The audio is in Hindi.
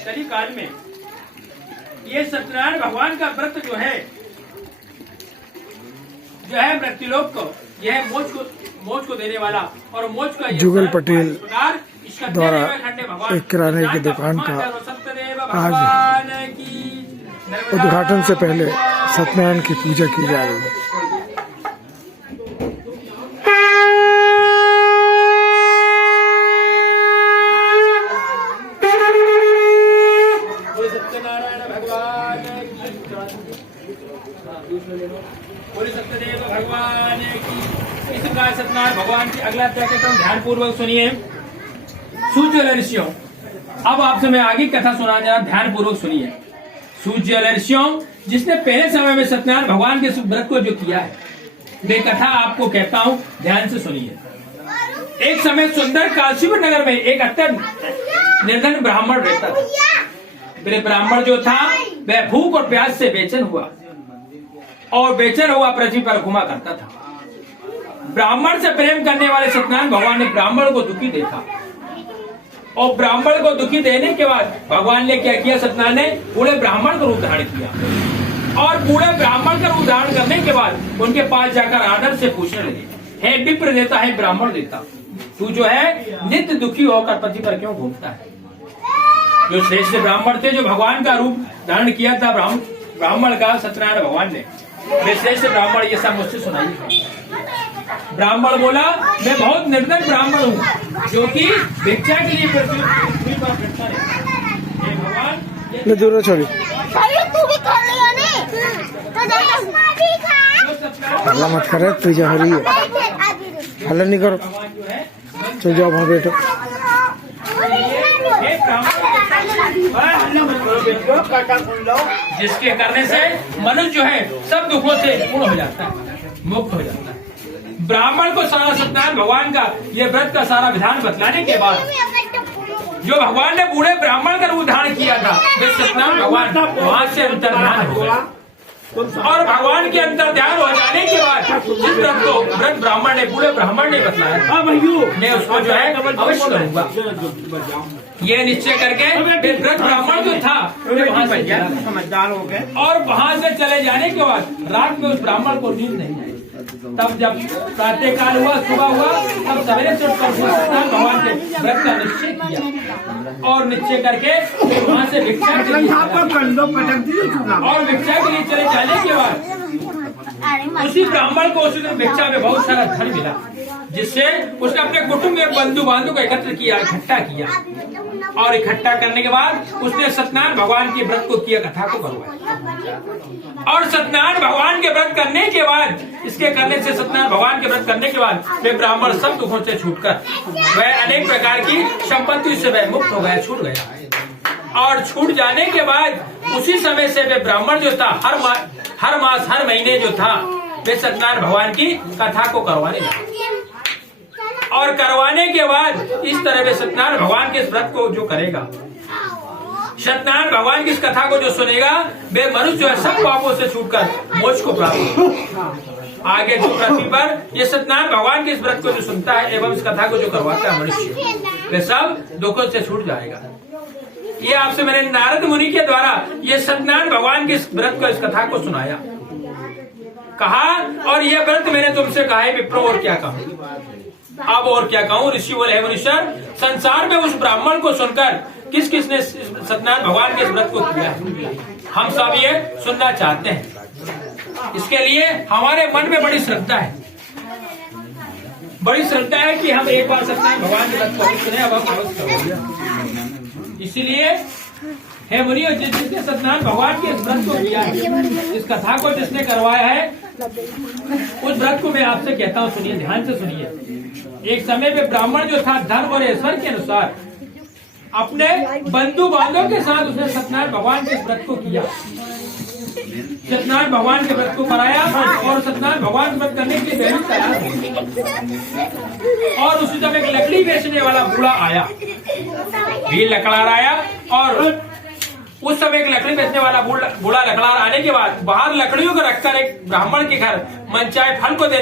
कली काल में ये सत्यनारायण भगवान का व्रत जो है मृत्युलोक को, यह मोक्ष को देने वाला और मोक्ष का जुगल पटेल द्वारा एक किराने की दुकान का आज उद्घाटन से पहले सत्यनारायण की पूजा की जा रही है। सत्यनारायण भगवान बोले सत्यदेव भगवान की। इस प्रकार सत्यनारायण भगवान की अगला अध्याय कहता हूँ, ध्यान पूर्वक सुनिए। सूर्य ऋषियों, अब आपसे मैं आगे कथा सुना जा रहा, ध्यान पूर्वक सुनिए। सूर्य ऋषियों, जिसने पहले समय में सत्यनारायण भगवान के व्रत को जो किया है, वे कथा आपको कहता हूँ, ध्यान से सुनिए। एक समय सुंदर काशीपुर नगर में एक अत्यंत निर्धन ब्राह्मण रहता था। ब्राह्मण जो था वह भूख और प्यास से बेचैन हुआ पृथ्वी पर घुमा करता था। ब्राह्मण से प्रेम करने वाले सत्यनारायण भगवान ने ब्राह्मण को दुखी देखा और ब्राह्मण को दुखी देने के बाद भगवान ने क्या किया, सत्यनारायण ने बूढ़े ब्राह्मण का रूप धारण किया और बूढ़े ब्राह्मण का रूप धारण करने के बाद उनके पास जाकर आदर से पूछने लगे, हे विप्र देता है ब्राह्मण देता, तू जो है नित्य दुखी होकर पृथ्वी पर क्यों घूमता है? जो श्रेष्ठ ब्राह्मण थे, जो भगवान का रूप धारण किया था ब्राह्मण का सत्यनारायण भगवान ने, वे श्रेष्ठ ब्राह्मण ये सब मुझसे सुनाइए। ब्राह्मण बोला, मैं बहुत निर्धन ब्राह्मण हूँ जो कि भिक्षा के लिए पृथ्वी पर फिरता रहता है। भगवान दूर छोड़ी हल्ला मत करे, पूजा हो रही है, हल्ला नहीं करो, चल जाओ वहाँ बैठो। जिसके करने से मनुष्य जो है सब दुखों से पूर्ण हो जाता है, मुक्त हो जाता है। ब्राह्मण को सारा सत्यनारायण भगवान का ये व्रत का सारा विधान बतलाने के बाद जो भगवान ने बूढ़े ब्राह्मण का रूप धारण किया था, वे सत्यनारायण भगवान वहां से अंतर्ध्यान हो गए और भगवान के अंतर्ध्यान हो जाने के बाद जिस व्रत को व्रत ब्राह्मण ने बूढ़े ब्राह्मण ने बतलाया, मैं उसको जो है अवश्य करूंगा। ये निश्चय करके व्रत ब्राह्मण जो था वहां से समझदार हो गए और वहां से चले जाने के बाद रात में उस ब्राह्मण को नींद नहीं आई। तब जब प्रातः काल हुआ, सुबह हुआ, तब सवेरे से उठकर सत्यनारायण भगवान के व्रत का निश्चय किया और निश्चय करके वहां से भिक्षा के लिए और भिक्षा के लिए चले जाने के बाद उसी ब्राह्मण को उसी दिन भिक्षा में बहुत सारा धन मिला, जिससे उसने अपने कुटुंब में बंधु बांधव को इकट्ठा किया और इकट्ठा करने के बाद उसने सत्यनारायण भगवान के व्रत को किया, कथा को करवाया और सत्यनारायण भगवान के व्रत करने के बाद इसके करने से सत्यनारायण भगवान के व्रत करने के बाद वे ब्राह्मण सब दुखों से छूटकर वह अनेक प्रकार की संपत्ति से वह मुक्त हो गया, छूट गया और छूट जाने के बाद उसी समय से वे ब्राह्मण जो था हर मास हर महीने जो था वे सत्यनारायण भगवान की कथा को करवाने लगे और करवाने के बाद इस तरह वे सत्यनारायण भगवान के इस व्रत को जो करेगा, सत्यनारायण भगवान की इस कथा को जो सुनेगा, वे मनुष्य जो है सब पापों से छूटकर मोक्ष को प्राप्त होगा। आगे जो पृथ्वी पर ये सत्यनारायण भगवान के इस व्रत को जो सुनता है एवं इस कथा को जो करवाता है मनुष्य, वे सब दुखों से छूट जाएगा। ये आपसे मैंने नारद मुनि के द्वारा ये सत्यनारायण भगवान के इस व्रत को, इस कथा को सुनाया, कहा और यह व्रत मैंने तुमसे कहा है विप्रो, और क्या कहूँ, अब और क्या कहूँ। ऋषि बोले, हे मुनीश्वर, संसार में उस ब्राह्मण को सुनकर किस किसने सत्यनारायण भगवान के इस व्रत को किया है, हम सब ये सुनना चाहते हैं। इसके लिए हमारे मन में बड़ी श्रद्धा है कि हम एक बार सत्यनारायण भगवान के व्रत को सुने। अब हम इसीलिए हे मुनियों, जिसने सत्यनारायण भगवान के इस व्रत को किया है, इस कथा को जिसने करवाया है, उस व्रत को मैं आपसे कहता हूँ, सुनिए, ध्यान से सुनिए। एक समय में ब्राह्मण जो था धर्म और ऐश्वर्य के अनुसार अपने बंधु बांधव के साथ उसने सत्यनारायण भगवान के व्रत को किया, सत्यनारायण भगवान के व्रत को कराया और सत्यनारायण भगवान व्रत करने के लिए तैयार और उसी समय एक लकड़ी बेचने वाला बूढ़ा आया, भी लकड़ार आया और उस समय एक लकड़ी बेचने वाला बूढ़ा लकड़ार आने के बाद बाहर लकड़ियों को रखकर एक ब्राह्मण के घर मनचाहे फल को देने